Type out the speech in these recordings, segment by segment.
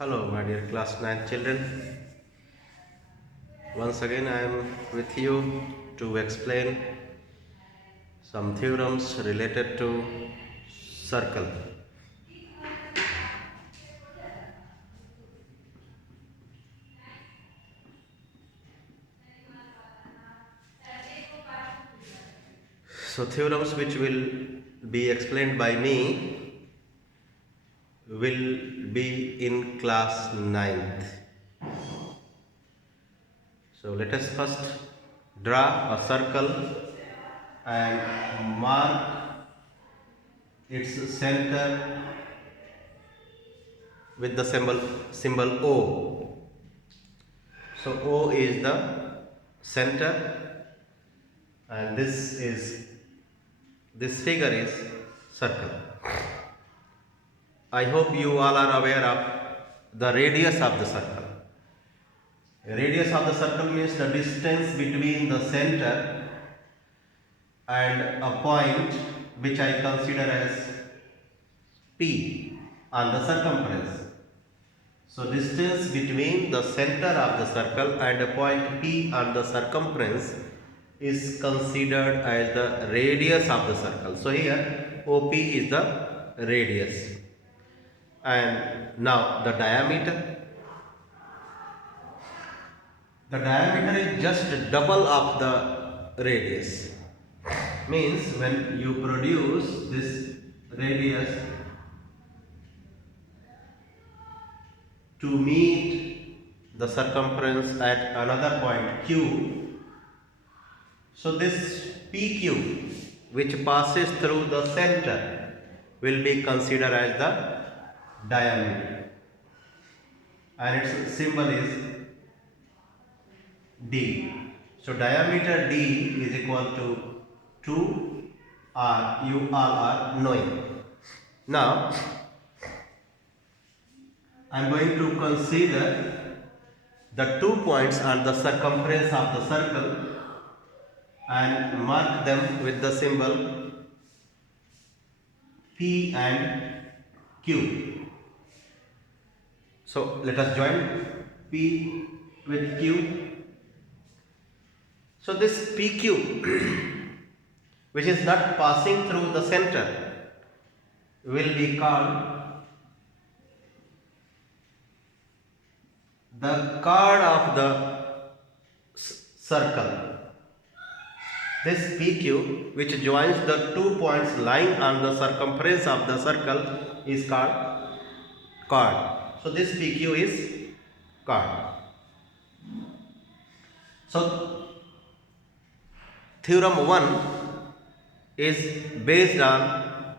Hello, my dear class 9 children. Once again, I am with you to explain some theorems related to circle. So, theorems which will be explained by me will be in class 9th. So, let us first draw a circle and mark its center with the symbol O. So O is the center, and this figure is circle. I hope you all are aware of the radius of the circle. The radius of the circle is the distance between the center and a point which I consider as P on the circumference. So distance between the center of the circle and a point P on the circumference is considered as the radius of the circle. So here OP is the radius, and now the diameter. The diameter is just double of the radius. Means when you produce this radius to meet the circumference at another point Q, so this PQ which passes through the center will be considered as the diameter, and its symbol is D. So diameter D is equal to 2 R. You all are knowing. Now I am going to consider the 2 points on the circumference of the circle and mark them with the symbol P and Q. So let us join P with Q. So this PQ which is not passing through the center will be called the chord of the circle. This PQ which joins the 2 points lying on the circumference of the circle is called chord. So this PQ is chord. So theorem 1 is based on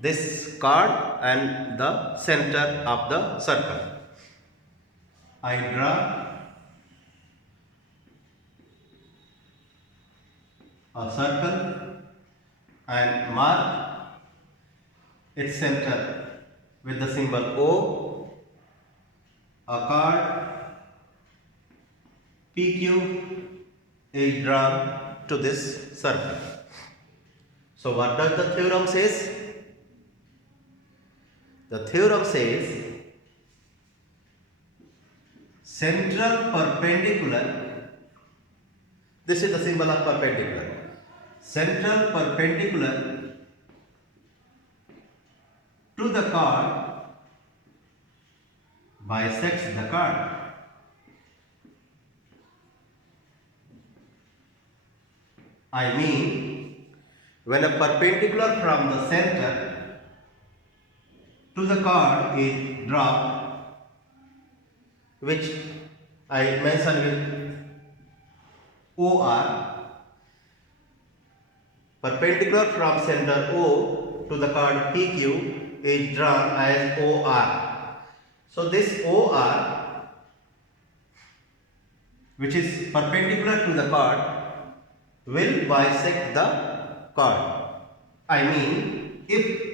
this chord and the center of the circle. I draw a circle and mark its center with the symbol O. A chord PQ is drawn to this circle. So what does the theorem says? The theorem says central perpendicular, this is the symbol of perpendicular. Central perpendicular to the chord bisects the chord. I mean, when a perpendicular from the center to the chord is dropped, which I mentioned with OR, perpendicular from center O to the chord PQ is drawn as OR. So this OR, which is perpendicular to the chord, will bisect the chord. I mean, if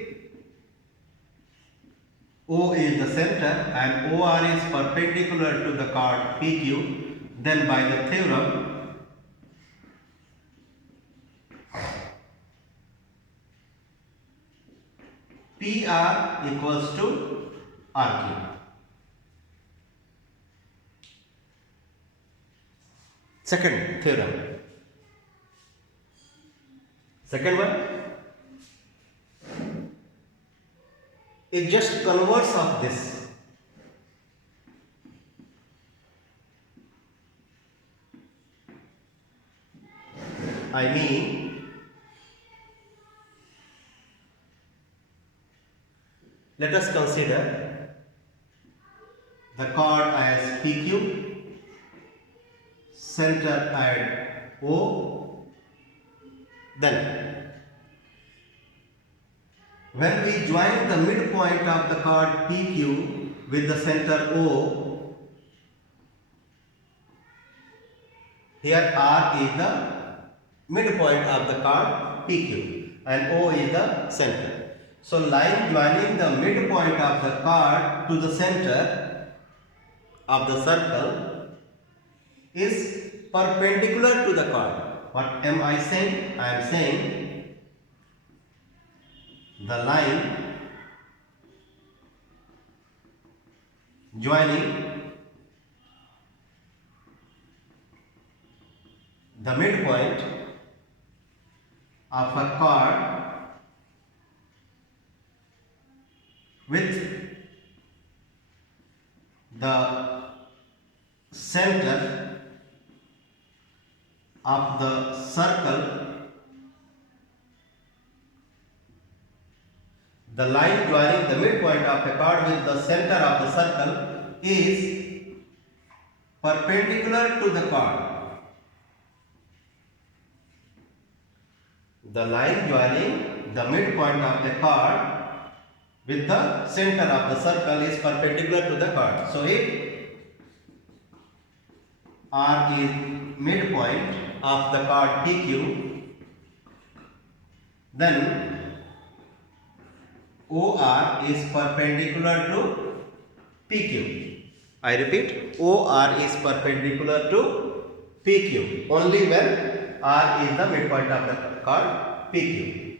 O is the center and OR is perpendicular to the chord PQ, then by the theorem PR equals to RQ. Second theorem. Second one is just converse of this. I mean, let us consider the chord as PQ, center at O, then when we join the midpoint of the chord PQ with the center O, here R is the midpoint of the chord PQ and O is the center. So line joining the midpoint of the chord to the center of the circle is perpendicular to the chord. What am I saying? I am saying the line joining the midpoint of a chord with the center of the circle, the line joining the midpoint of a chord with the center of the circle is perpendicular to the chord. The line joining the midpoint of the chord with the center of the circle is perpendicular to the chord. So if R is midpoint of the chord PQ, then OR is perpendicular to PQ. I repeat, OR is perpendicular to PQ only when R is the midpoint of the chord PQ.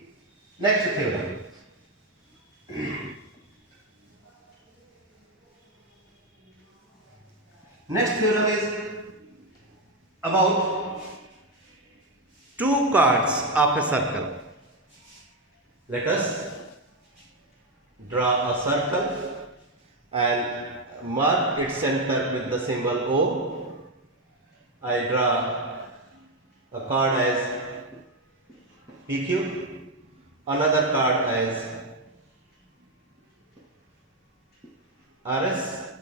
Next theorem. Next theorem is about two chords of a circle. Let us draw a circle and mark its center with the symbol O. I draw a chord as PQ, another chord as RS.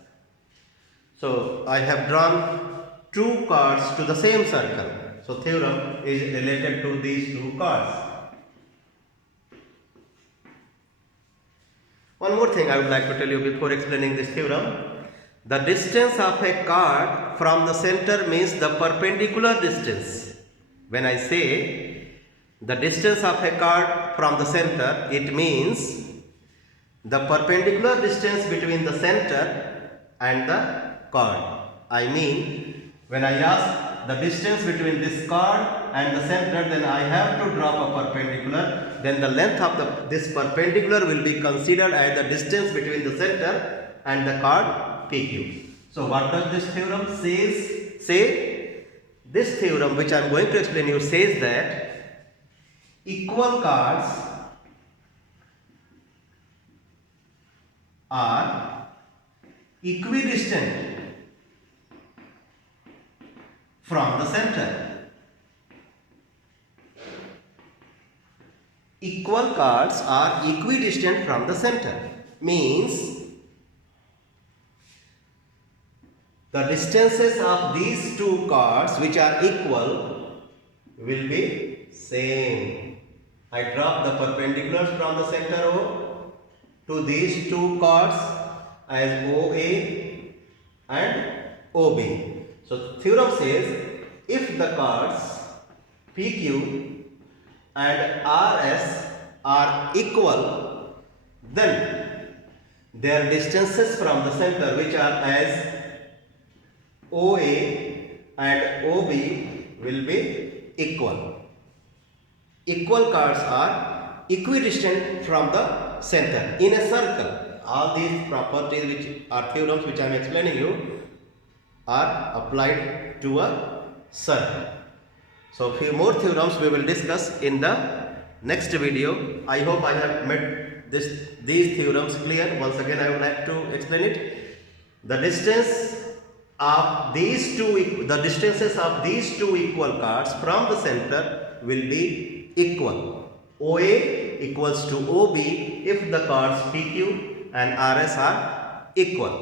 So I have drawn two chords to the same circle. So theorem is related to these two chords. One more thing I would like to tell you before explaining this theorem. The distance of a chord from the center means the perpendicular distance. When I say the distance of a chord from the center, it means the perpendicular distance between the center and the chord. I mean, when I ask the distance between this chord and the center, then I have to drop a perpendicular. Then the length of this perpendicular will be considered as the distance between the center and the chord PQ. So what does this theorem say? This theorem, which I am going to explain you, says that equal chords are equidistant from the center. Equal chords are equidistant from the center. Means the distances of these two chords, which are equal, will be same. I drop the perpendiculars from the center O to these two chords as OA and OB. So theorem says if the chords PQ and RS are equal, then their distances from the center, which are as OA and OB, will be equal. Equal chords are equidistant from the center in a circle. All these properties, which are theorems which I am explaining you, are applied to a circle. So few more theorems we will discuss in the next video. I hope I have made these theorems clear. Once again I would like to explain it. The distances of these two equal chords from the center will be equal. OA equals to OB if the chords PQ and RS are equal.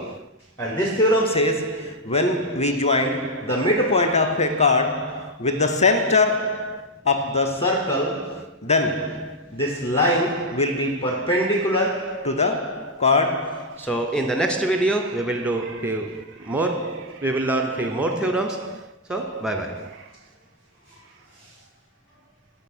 And this theorem says when we join the midpoint of a chord with the center of the circle, then this line will be perpendicular to the chord. So in the next video we will learn few more theorems. So bye bye.